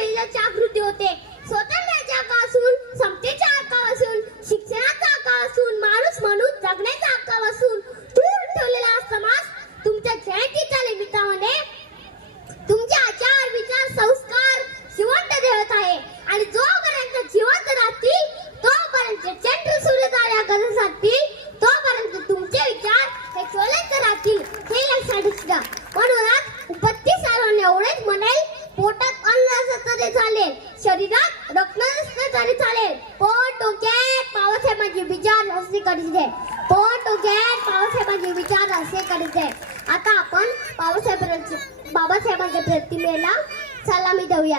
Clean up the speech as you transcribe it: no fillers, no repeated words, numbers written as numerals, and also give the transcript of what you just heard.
जीवनशैलीला जागृती होते. स्वतंत्राच्या हक्कापासून, समतेच्या हक्कापासून, शिक्षणाचा हक्कापासून, माणूस म्हणून जगण्याच्या हक्कापासून दूर ठेवलेला समाज तुमच्या जयंतीच्या निमित्ताने तुमचे आचार, विचार, संस्कार जिवंत ठेवत आहे. आणि जोपर्यंत जिवंत राहतील तोपर्यंत चंद्र सूर्य तारा करून राहतील, तोपर्यंत तुमचे विचार हे ज्वलंत राहतील, हे लक्षात ठेवा. म्हणूनच उपस्थित सर्वांनी एवढेच म्हणेल, पोटात अन्न असलं तरी चालेल, शरीरात रक्त नसलं तरी चालेल, पण डोक्यात बाबासाहेबांचे विचार असे करीत पण डोक्यात बाबासाहेबांचे विचार असे करीत. आता आपण बाबासाहेबांच्या प्रतिमेला सलामी देऊया.